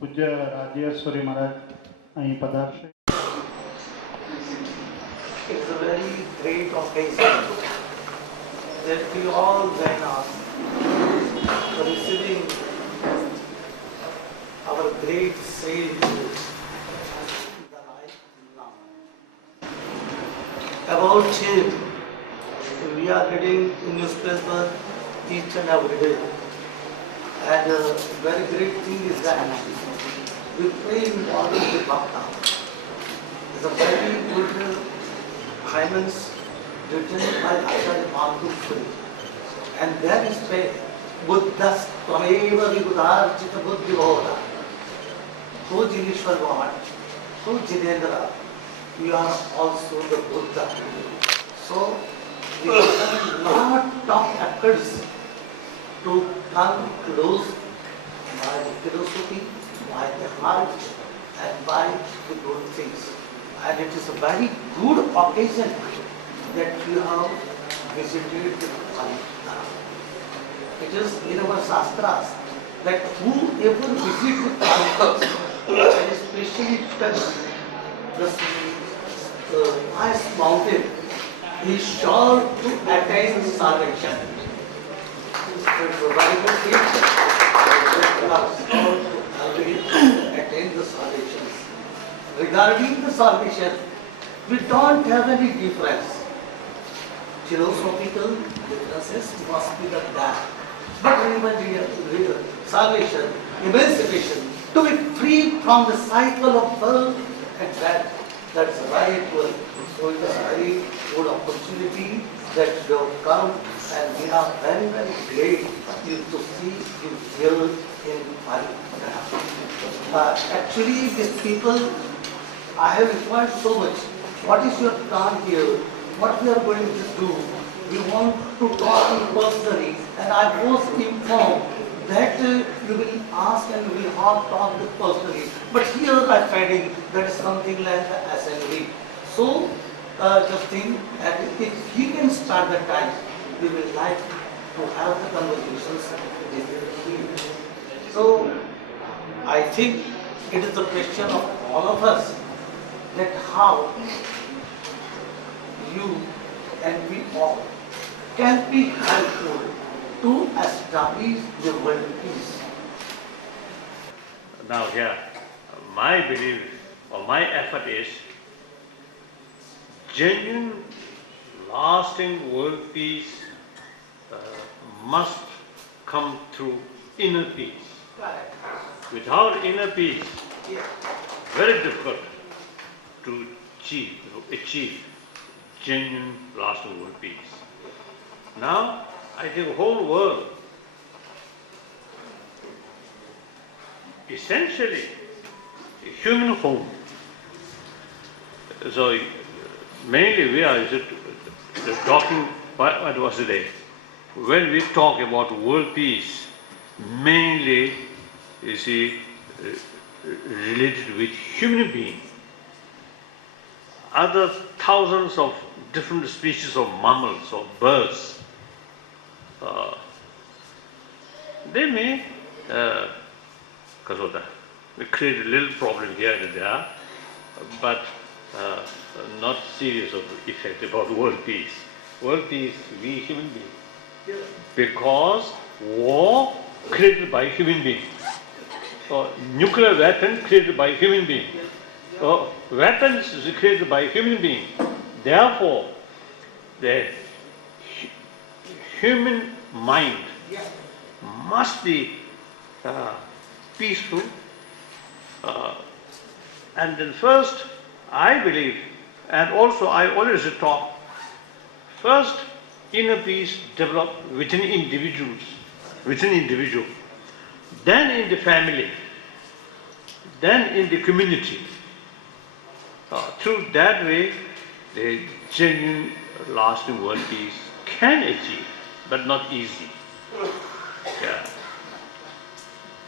પૂજ્ય રાજ્યશ્વરી મહારાજ અહીં પધારશે. It's a very great occasion that we all join us for receiving our great sage, Dalai Lama. About him, we are reading in newspaper each and every day. And a very great thing is that we pray in order to Bhakta. It's a very good hymns written by acharyarajyashsuriji. And there is said, Buddhas Tvameva Vibhudarchita Buddhi Bhoda. Who Jaineshwar God, who Jainendra, you are also the Buddha. So, we have lot of efforts to come close by the philosophy, by the heart, and by the good things. And it is a very good occasion that you have visited the Pavitra. It is in our Shastras that whoever visits the Pavitra, and especially touch the highest mountain, is sure to attain salvation. It's a very good thing that we are sure to attain the salvation. Regarding the salvation, we don't have any difference. Philosophical differences must be that. But real salvation, emancipation, to be free from the cycle of birth and death, that's right. So it is a very good opportunity that you have come, and we are very, very glad to see you here in Pavitra. Actually, these people, I have inquired so much. What is your plan here? What we are going to do? We want to talk to you personally, and I was informed that you will ask and we will have talk personally. But here I am finding that is something like the assembly. So just think, and if he can start the time, we will like to have the conversations with him. So I think it is a question of all of us, that how you and we all can be helpful to establish the world peace. Now here, my belief or my effort is genuine, lasting world peace must come through inner peace. Correct. Without inner peace, Yes. very difficult to achieve genuine, lasting world peace. Now, I think the whole world, essentially, a human home. So, mainly we are talking, what was the day? When we talk about world peace, mainly, you see, related with human beings. Other thousands of different species of mammals or birds, they may create a little problem here and there, but not serious of effect about world peace. World peace, we human beings. Yes. Because war created by human beings. Nuclear weapon created by human beings. Weapons is created by human beings. Therefore, the human mind must be peaceful. And then first, I believe, and also I always talk, first inner peace develop within individual, then in the family, then in the community. Through that way, the genuine, lasting world peace can achieve, but not easy. Yeah.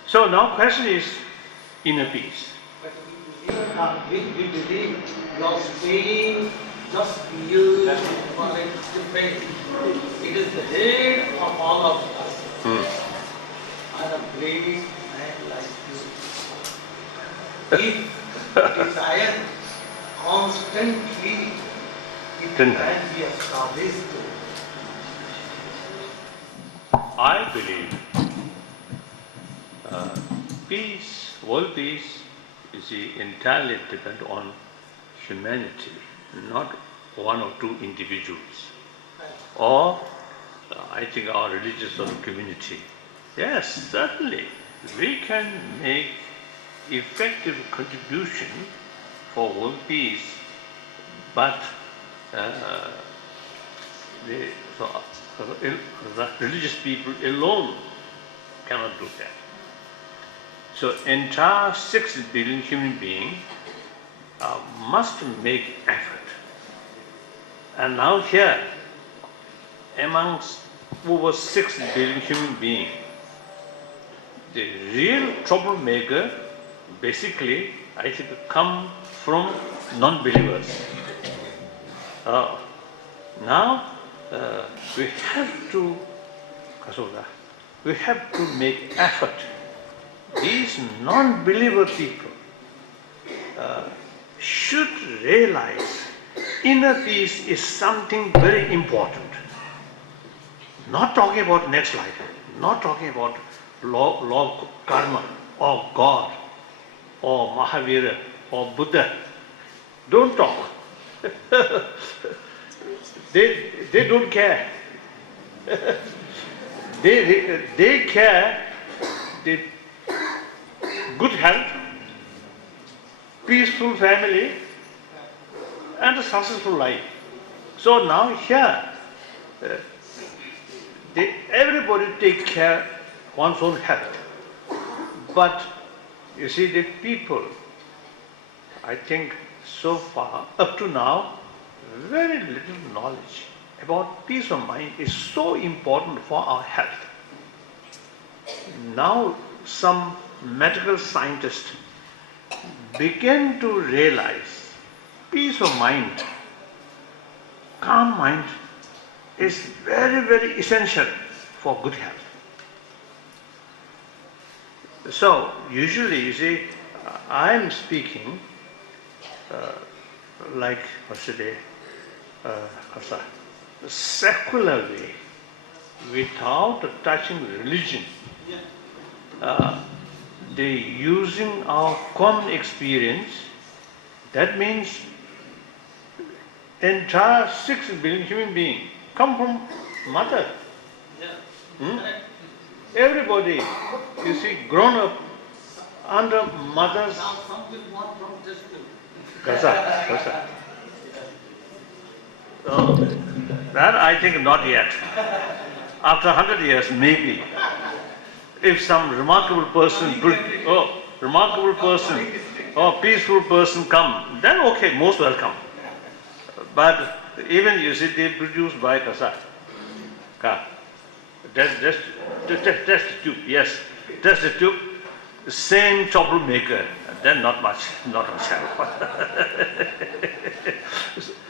So now question is inner peace. We believe you are staying just here for the faith. It is the head of all of us. I am a great man like you. If desire constantly, it Then- can be established. I believe peace, world peace, is entirely depend on humanity, not one or two individuals, or I think our religious or community. Yes, certainly, we can make effective contribution for world peace, but the, so, the religious people alone cannot do that. So entire 6 billion human beings must make effort. And now here, amongst over 6 billion human beings, the real troublemaker basically, I think, come from non-believers. Now we have to make effort. These non-believer people should realize inner peace is something very important. Not talking about next life, not talking about law of karma, or God, or Mahavira, or Buddha. Don't talk. They don't care. they care the good health, peaceful family, and a successful life. So now here, everybody take care one's own health. But you see, the people, I think so far, up to now, very little knowledge about peace of mind is so important for our health. Now some medical scientists begin to realize peace of mind, calm mind is very, very essential for good health. So usually, you see, I am speaking like, secular way, without touching religion. They using our common experience. That means entire 6 billion human beings come from mother. Everybody, you see, grown up under mother's. Now some will want from textual. That I think not yet. After 100 years, maybe. If some remarkable person, or peaceful person come, then okay, most welcome. But even you see, they produce by Kasa. That's the tube, yes. That's the tube. Same troublemaker, then not much help.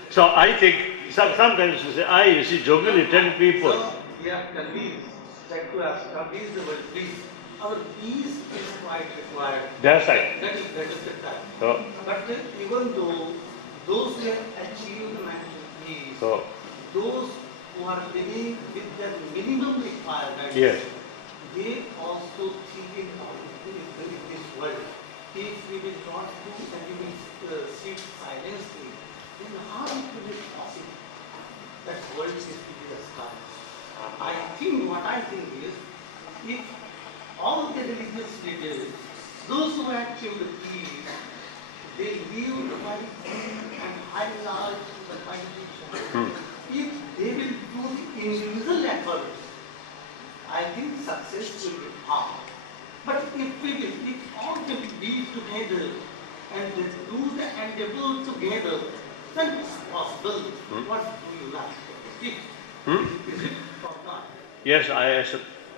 So I think, sometimes you see, jokingly tell people. So we are convinced that to establish the world peace, our peace is quite required. That's right. That is the fact. So, But even though those who have achieved mental peace, so those who are living with the minimum requirements, yes. they also think in this world. If we will not do and we will sit silently, then how it will be possible that world is to be established? What I think is, if all the religious leaders, those who achieved peace, they live by and highlight the condition. If they will do the individual effort, I think success will be found. But if all can be together and they do the endeavor together, then it's possible. What do you like? Is it or not? Yes,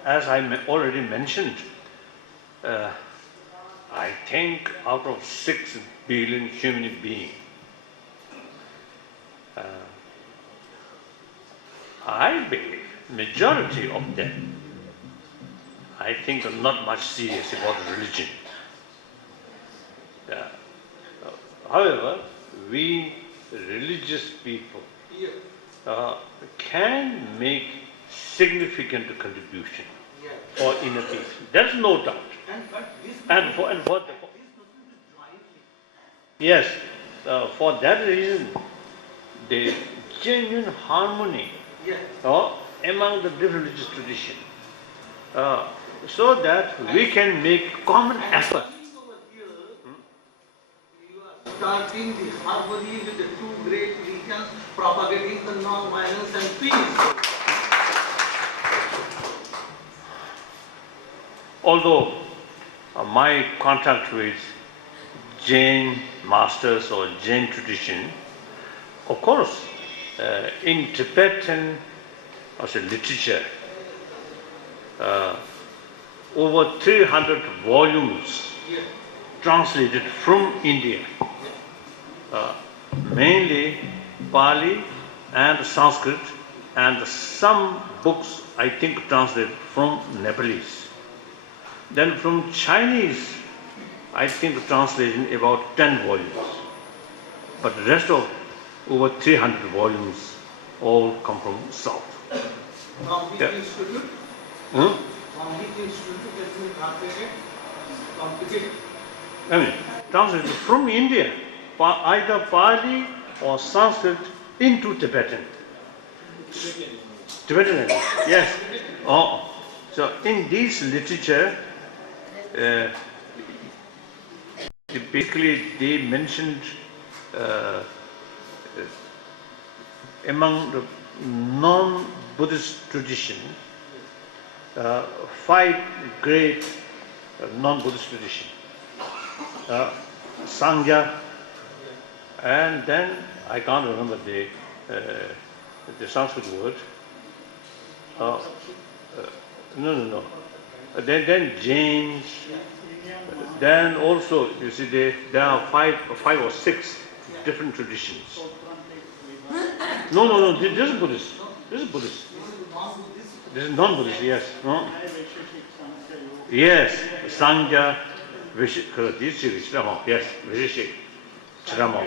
as I already mentioned, I think out of 6 billion human beings, I believe majority of them, I think, are not much serious about religion. however, we religious people Yes. can make significant contribution Yes. for inner peace. There's no doubt. And for yes, for that reason, the genuine harmony Yes. among the different religious traditions, so that we can make common effort. Over here, you are starting the harmony with the two great religions, propagating the non-violence and peace. Although my contact with Jain masters or Jain tradition, of course, in Tibetan as a literature, over 300 volumes Yes. translated from India, mainly Pali and Sanskrit, and some books I think translated from Nepalese. Then from Chinese, I think translated about 10 volumes. But the rest of over 300 volumes all come from South. From which Yeah. institute? Hmm? From which institute has been translated? From Tibet. I mean, translated from India, either Pali or Sanskrit into Tibetan. Tibetan language, yes. Oh, so in this literature, basically they mentioned among the non-Buddhist tradition, 5 great non-Buddhist traditions. Sangha, and then I can't remember the Sanskrit word. No. Then Jains. Then also, you see, there are five or six different traditions. No. This is Buddhist. This is Buddhist. This is non-Buddhist. Yes. No? Yes. Sangha. Yes, Vishik, Chiramo,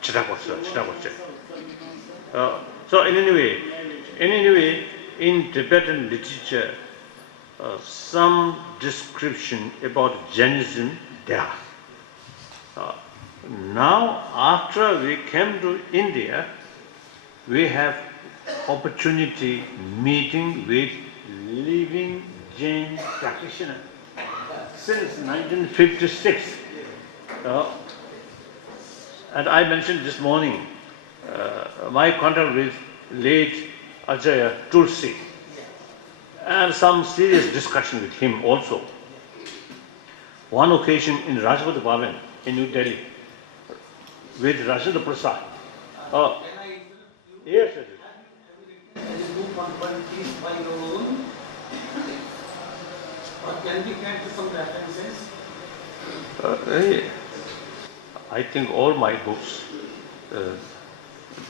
Chitakocha. So in any way, in Tibetan literature, some description about Jainism there. Now, after we came to India, we have opportunity meeting with living Jain practitioners. Since 1956, and I mentioned this morning my contact with late Acharya Tulsi, and some serious discussion with him also. One occasion in Rajput Bhavan in New Delhi with Rajendra Prasad. Yes. Any book on one piece by your own? Or can we get some references? I think all my books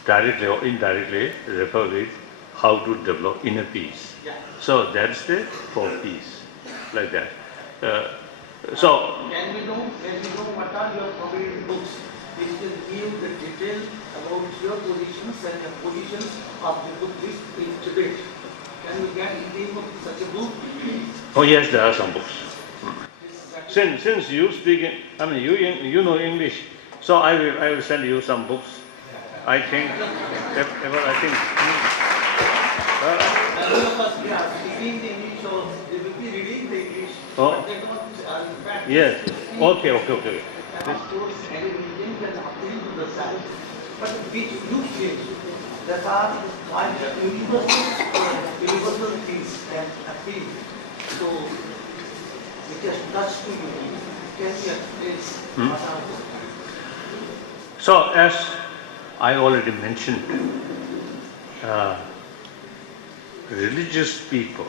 directly or indirectly refer with how to develop inner peace. Yeah. So that's the for peace, like that. So can we know what are your favorite books which will give the detail about your positions and the positions of the Buddhists in Tibet? Can we get the name of such a book? Oh yes, there are some books. Since you speak, you know English, so I will send you some books. I think, Many of us we are speaking the English, or they will be reading the English, but they don't practice. Yes. Okay. And of course, any religion can appeal to the self, but which you feel that are universal things can appeal. So, we just touch to you. Can you explain what are those? So as I already mentioned, religious people,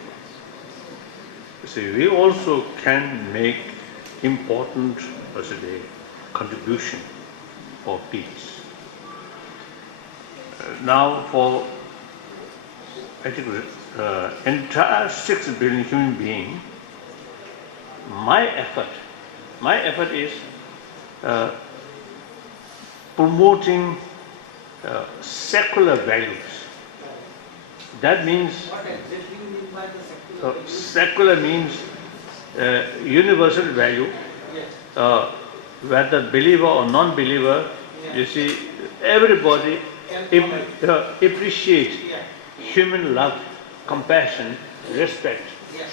see, we also can make important contribution for peace. Now for, I think, entire 6 billion human being, my effort is promoting secular values. That means What exactly you mean by the secular values? secular means universal value. Yes. Whether believer or non-believer, you see, everybody appreciates Yeah. human love, compassion, respect,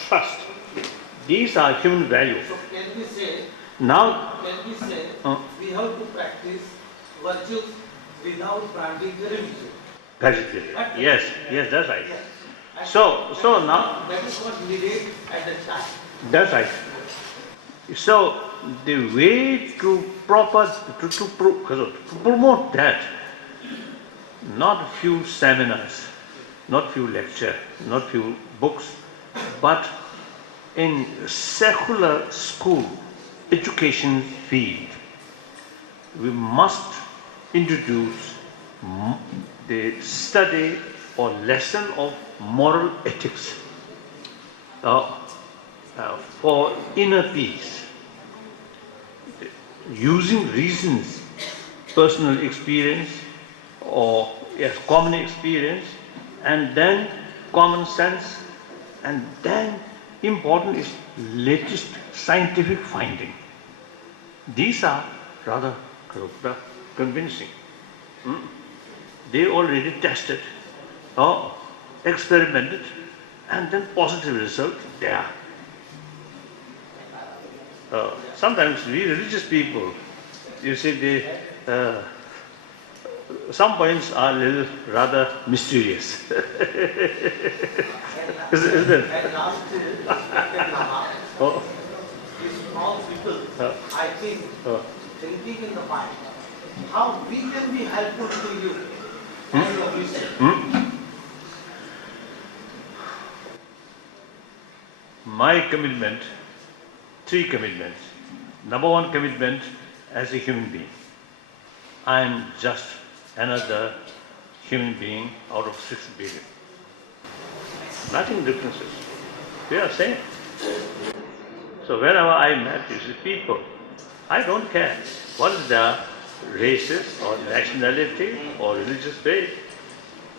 trust. These are human values. So can we say Now, we have to practice virtues without branding the religion? that's it. Yes, that's right. Yes. And So now, that is what needed at that time. that's right. So the way to promote that, not few seminars, not few lecture, not few books, but in secular school education field, we must introduce the study or lesson of moral ethics for inner peace, using reasons, personal experience or common experience, and then common sense, and then important is latest scientific finding. These are rather convincing. They already tested or experimented, and then positive result there. Sometimes we religious people, you see, some points are a little rather mysterious. Isn't it? And last Lama, Oh, these small people, I think, thinking in the mind, how we can be helpful to you and your mission. My commitment, 3 commitments. Number 1 commitment, as a human being, I am just another human being out of 6 billion. Nothing differences. We are same. So wherever I met, you see, people, I don't care what is their races or nationality or religious faith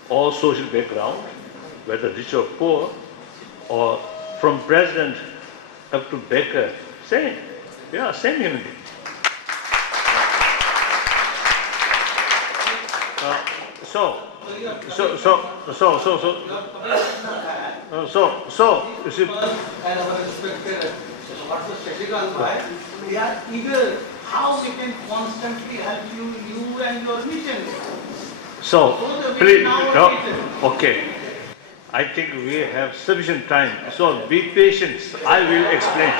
or social background, whether rich or poor, or from president up to baker, same. We are same human being. So you see, And our respected, what's the technical why? We are eager how we can constantly help you and your mission. so So the please, way now okay. I think we have sufficient time, so be patient. I will explain.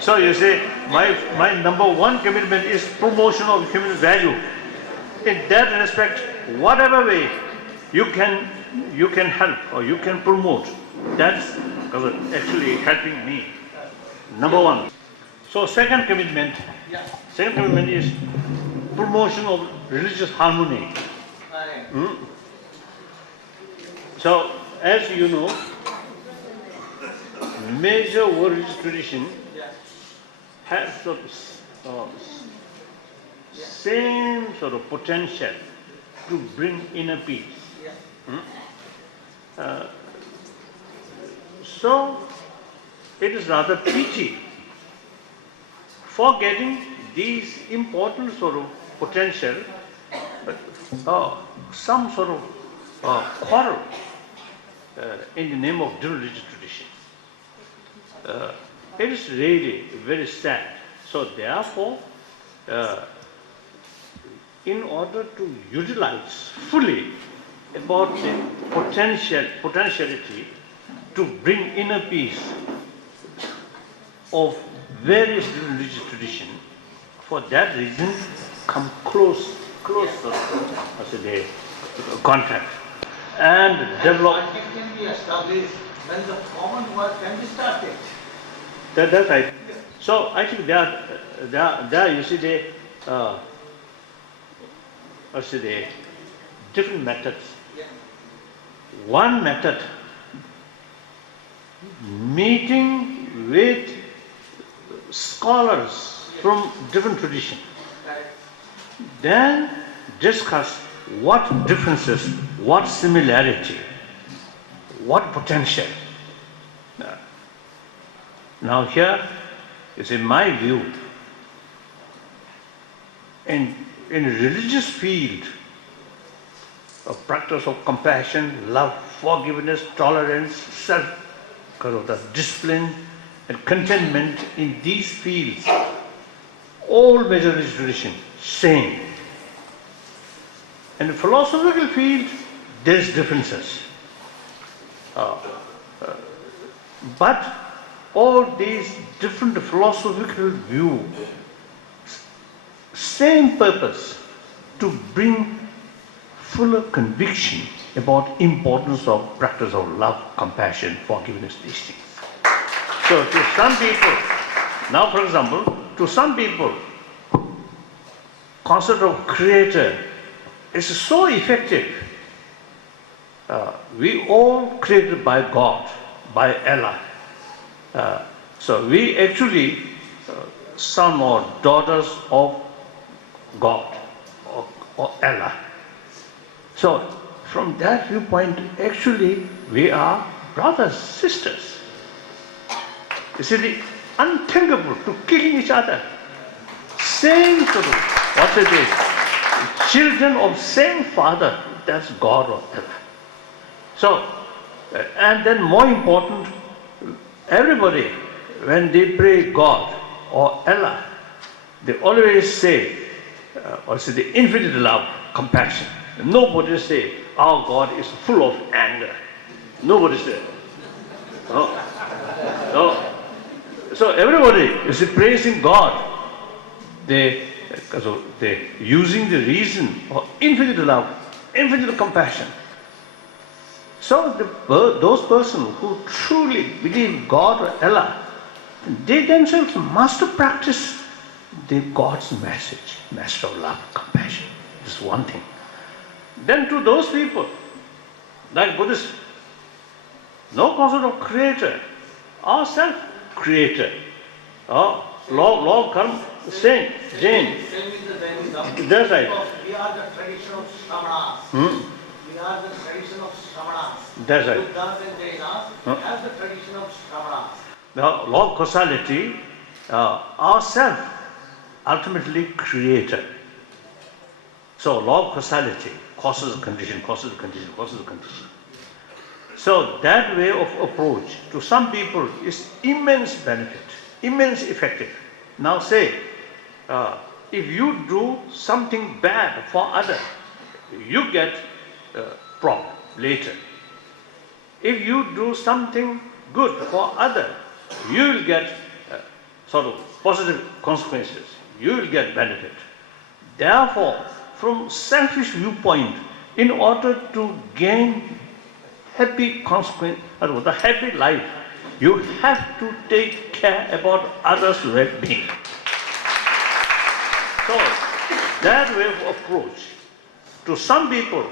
So you see, my number 1 commitment is promotion of human value. In that respect, whatever way you can help or you can promote, that's actually helping me. Number 1. So second commitment is promotion of religious harmony. So, as you know, major world religious tradition has same sort of potential to bring inner peace. So, it is rather pity for getting these important sort of potential, some sort of quarrel in the name of different religious tradition. It is really very sad. So therefore, in order to utilize fully about the potentiality to bring inner peace of various different religious traditions, for that reason, come close as a contact and develop. It can be established when the common work can be started. That's right. So I think there you see the different methods. One method, meeting with scholars from different traditions. Then discuss what differences, what similarity, what potential. Now here is in my view, in religious field, a practice of compassion, love, forgiveness, tolerance, discipline and contentment in these fields, all major religious traditions, same. In the philosophical field, there's differences. But all these different philosophical views, same purpose, to bring fuller conviction about importance of practice of love, compassion, forgiveness, these things. So to some people, now for example, to some people, concept of creator is so effective. We all created by God, by Allah. So we actually son or daughters of God or Allah. So from that viewpoint, actually we are brothers, sisters. It's really unthinkable to killing each other. Same sort of, what it is, children of same father, that's God or Allah. So, and then more important, everybody, when they pray God or Allah, they always say, the infinite love, compassion. Nobody say, our God is full of anger. Nobody say. No. No. So everybody is praising God. They using the reason of infinite love, infinite compassion. So those persons who truly believe God or Allah, they themselves must practice the God's message of love, compassion. This is one thing. Then to those people, like Buddhists, no concept of creator, or self-creator, or law karma, same, Jain. Same with the Jainism. That's right. Because we are the tradition of Shramanas. We are the tradition of Shramanas. That's right. Buddhas and Jainas have the tradition of Shramanas. The law of causality, ourself, ultimately creator. So law of causality, causes a condition, causes a condition, causes a condition. So that way of approach to some people is immense benefit, immense effective. Now say, if you do something bad for others, you get problem later. If you do something good for others, you will get sort of positive consequences. You will get benefit. Therefore, from selfish viewpoint, in order to gain happy consequence, a happy life, you have to take care about others' well-being. So, that way of approach, to some people,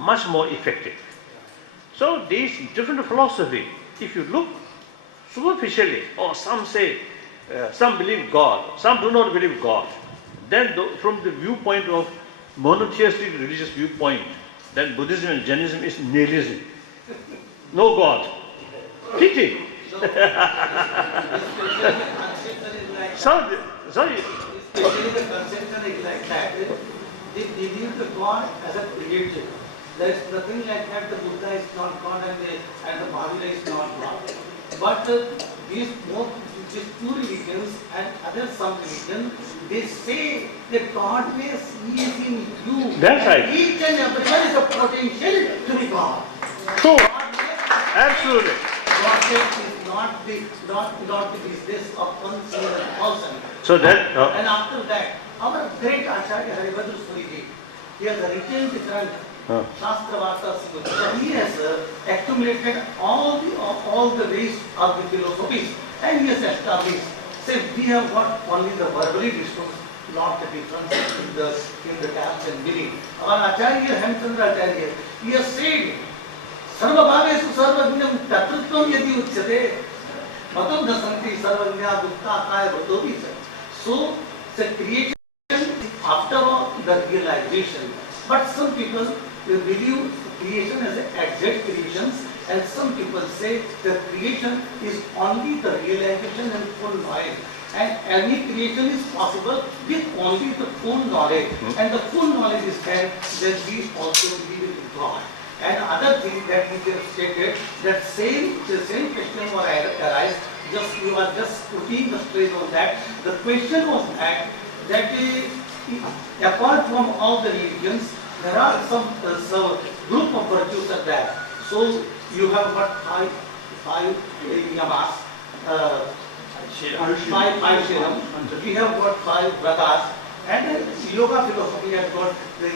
much more effective. So, these different philosophy, if you look superficially, or some say, some believe God, some do not believe God, then from the viewpoint of monotheistic religious viewpoint, then Buddhism and Jainism is nihilism. No God. Pity. Sorry. Especially the conception is like that. They believe the God as a creator. There is nothing like that. The Buddha is not God and the Mahavira is not God. But these two religions and some religions, they say that God is in you. That's right. Each and everyone is a potential to be God. True. Absolutely. Godhead is not the business of one single person. So that. And after that, our great Acharya Rajyashsuriji, he has written different Shastra Vartas. So he has accumulated all the ways of the philosophies, and he has established. Say we have got only the verbally discourse, not the difference in the types and meaning. Our Acharya Hemchandra Acharya, he has said, Sarvabhavesu sarvajnam tatritvam yadi uchyate. Matam dasanti sarvanya dukka kaya bhadovi. So the creation after all the realization. But some people believe creation as an exact creations, and some people say the creation is only the realization and full knowledge. And any creation is possible with only the full knowledge. And the full knowledge is then we also believe in God. And other thing that we have stated, that the same question was arise, just you are just putting the stress on that. The question was that apart from all the religions, there are some group of virtues are there. So you have got five yamas, five shiram. We have got five vratas, and yoga philosophy has got the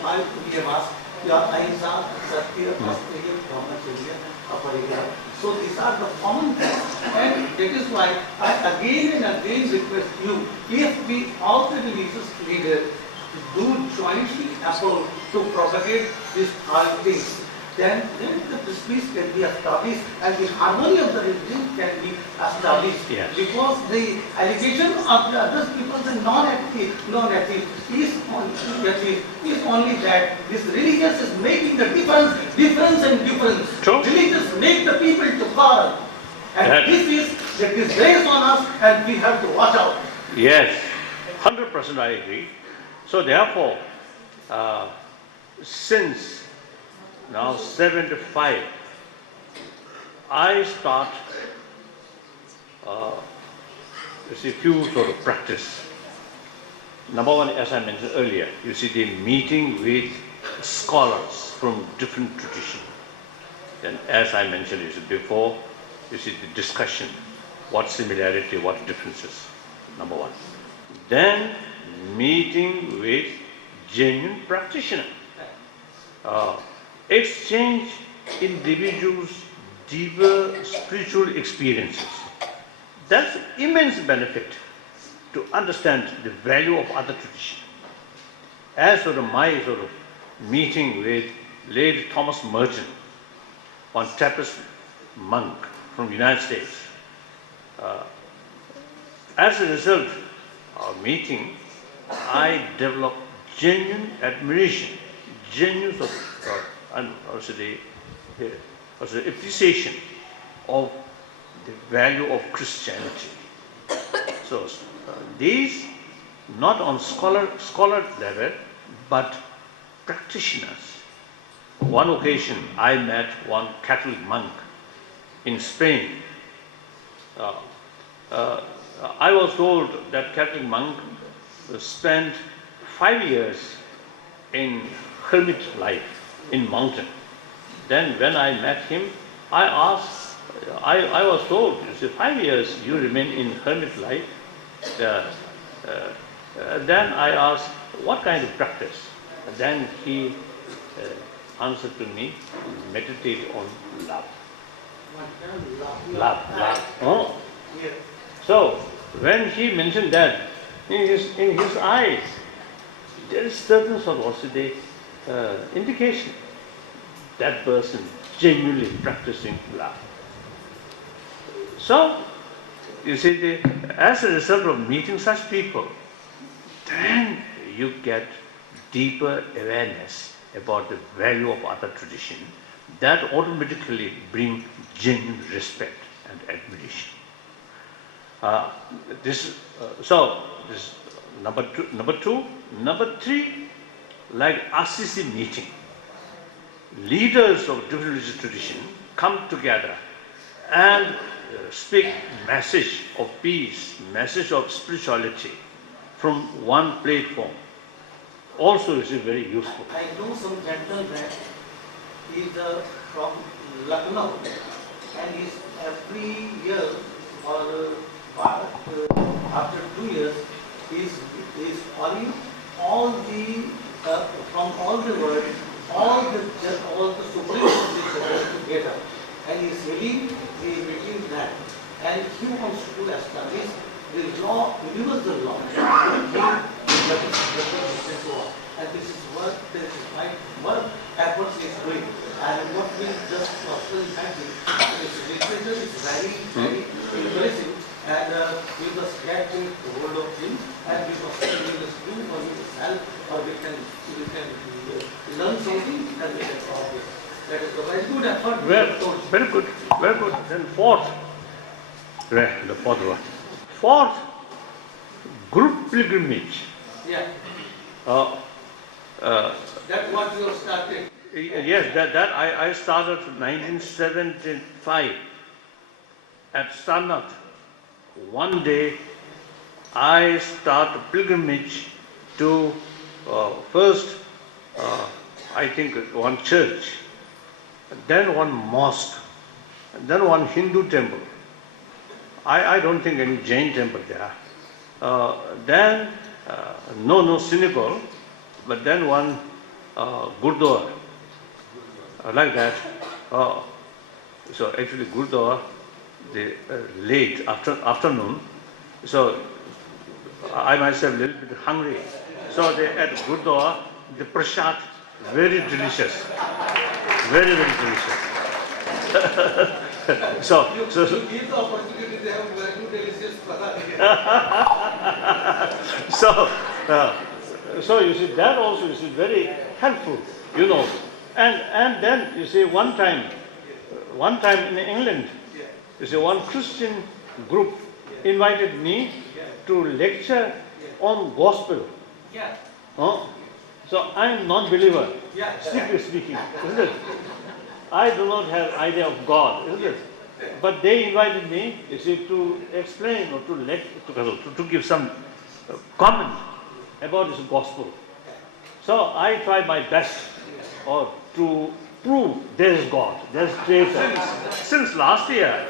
five yamas. Ahimsa, Satya, Asteya, Brahmacharya, Aparigraha. So these are the common things, and that is why I again and again request you, if we all the religious leaders do jointly effort to propagate these five things, then the peace can be established and the harmony of the religion can be established. Yes. Because the allegation of the other people, the non-atheist, is only that this religion is making the difference. True. Religions make the people to quarrel. And this is the disgrace on us, and we have to watch out. Yes, 100% I agree. So therefore, since now 75, I start you see few sort of practice. Number one, as I mentioned earlier, you see the meeting with scholars from different traditions. Then as I mentioned you see, before, you see the discussion, what similarity, what differences, number one. Then meeting with genuine practitioner. Exchange individuals' deeper spiritual experiences. That's immense benefit to understand the value of other traditions. As sort of my sort of meeting with late Thomas Merton, one Trappist monk from the United States. As a result of meeting, I developed genuine admiration, genuine and also the appreciation of the value of Christianity. So these not on scholar level, but practitioners. One occasion I met one Catholic monk in Spain. I was told that Catholic monk spent 5 years in hermit life in mountain. Then when I met him, I asked, I was told, you see, 5 years you remain in hermit life. Then I asked, what kind of practice? And then he answered to me, meditate on love. Love. Oh. So when he mentioned that, in his eyes, there is certain sort of also the indication that person genuinely practicing love. So you see, as a result of meeting such people, then you get deeper awareness about the value of other tradition. That automatically brings genuine respect and admiration. This number two. Number three, like RCC meeting, leaders of different religious tradition come together and speak message of peace, message of spirituality from one platform. Also is very useful. I know some gentleman, he is from Lucknow, and he's every year or after 2 years, he is calling all the from all the world, all the Supreme Court together, and he is really making that, and he wants to establish the law, universal law, and this is what my efforts is doing. And what we just also imagine, this literature is very Very good, very good. Then fourth, the fourth one. Fourth, group pilgrimage. Yeah, Uh, that's what you have started. yes, that I started in 1975 at Sarnath. One day, I start a pilgrimage to first, I think one church, then one mosque, then one Hindu temple. I don't think any Jain temple there. Then no synagogue, but then one Gurdwara, like that. So actually Gurdwara, the late afternoon. So I myself a little bit hungry. So they at Gurdwara, the prasad, very delicious, very delicious. so You give the opportunity, they have very delicious product. So you see that also is very helpful, you know. And then you see one time in England, you see one Christian group invited me to lecture on gospel. Yeah. So I'm non-believer, Yeah. strictly speaking, isn't it? I do not have idea of God, isn't it? But they invited me, you see, to explain or to give some comment about this gospel. So I tried my best to prove there is God, there is Creator. Since last year,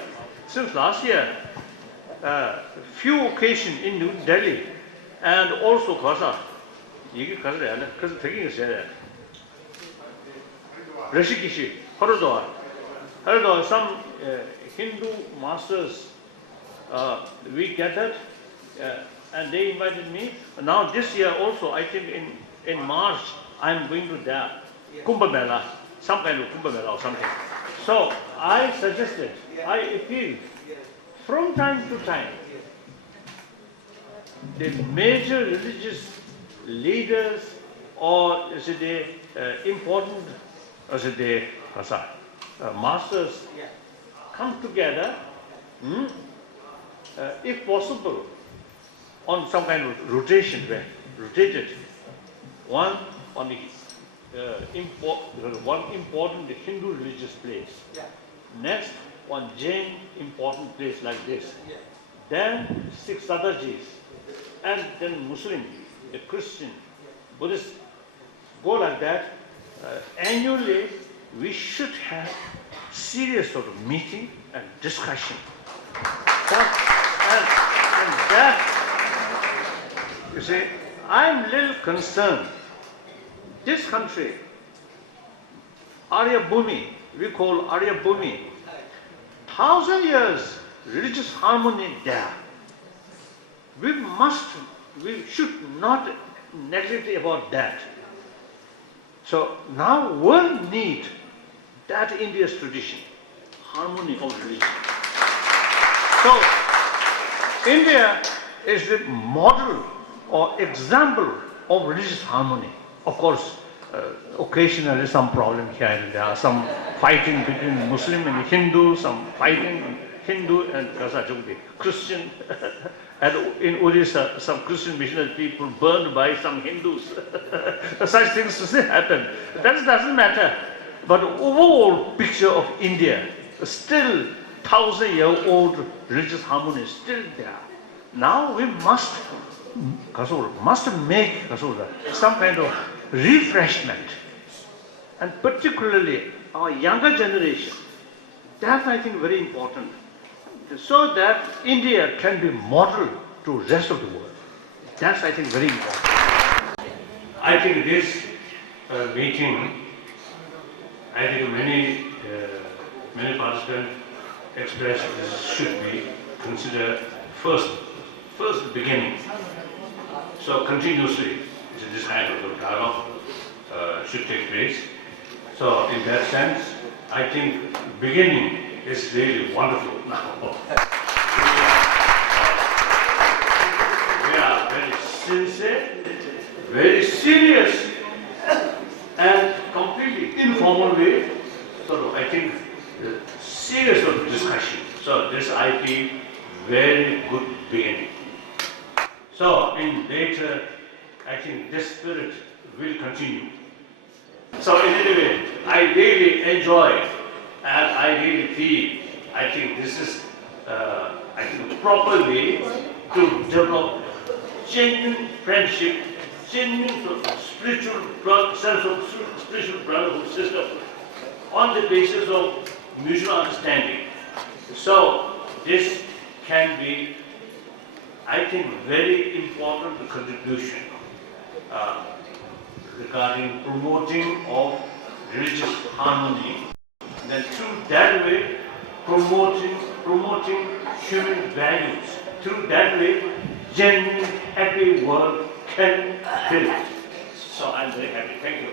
few occasions in New Delhi and also Kasa, Rishikesh, Haridwar, some Hindu masters we gathered and they invited me. Now this year also, I think in March, I'm going to there, Kumbh Mela, some kind of Kumbh Mela or something. So I suggested, I appealed, from time to time, the major religious leaders or the important masters come together, if possible, on some kind of rotated, one on the one important Hindu religious place, next one Jain important place like this, then 6 Sadajis, and then Muslim, a Christian, Buddhist, go like that. Annually, we should have serious sort of meeting and discussion. And that, you see, I'm a little concerned. This country, Arya Bhumi, we call Arya Bhumi, 1,000 years religious harmony there. We should not neglect about that. So now world need that India's tradition, harmony of religion. So India is the model or example of religious harmony. Of course, occasionally some problem here and there, some fighting between Muslim and Hindu, some fighting Hindu and Christian. And in Odisha, some Christian missionary people burned by some Hindus. Such things happen. That doesn't matter. But overall picture of India, still 1,000-year-old religious harmony is still there. Now we must make some kind of refreshment. And particularly our younger generation, that's I think very important. So that India can be model to rest of the world. That's I think very important. I think this meeting, I think many participants expressed this should be considered first beginning. So continuously, this kind of dialogue should take place. So in that sense, I think beginning is really wonderful now. We are very sincere, very serious, and completely informal way. So I think this I feel very good beginning. So in later, I think this spirit will continue. So in any way, I really enjoy and I really feel, I think this is I think proper way to develop genuine friendship, genuine spiritual sense of spiritual brotherhood system on the basis of mutual understanding. So this can be, I think, very important contribution regarding promoting of religious harmony. Then through that way, promoting human values. Through that way, genuine happy world can build. So I'm very happy. Thank you.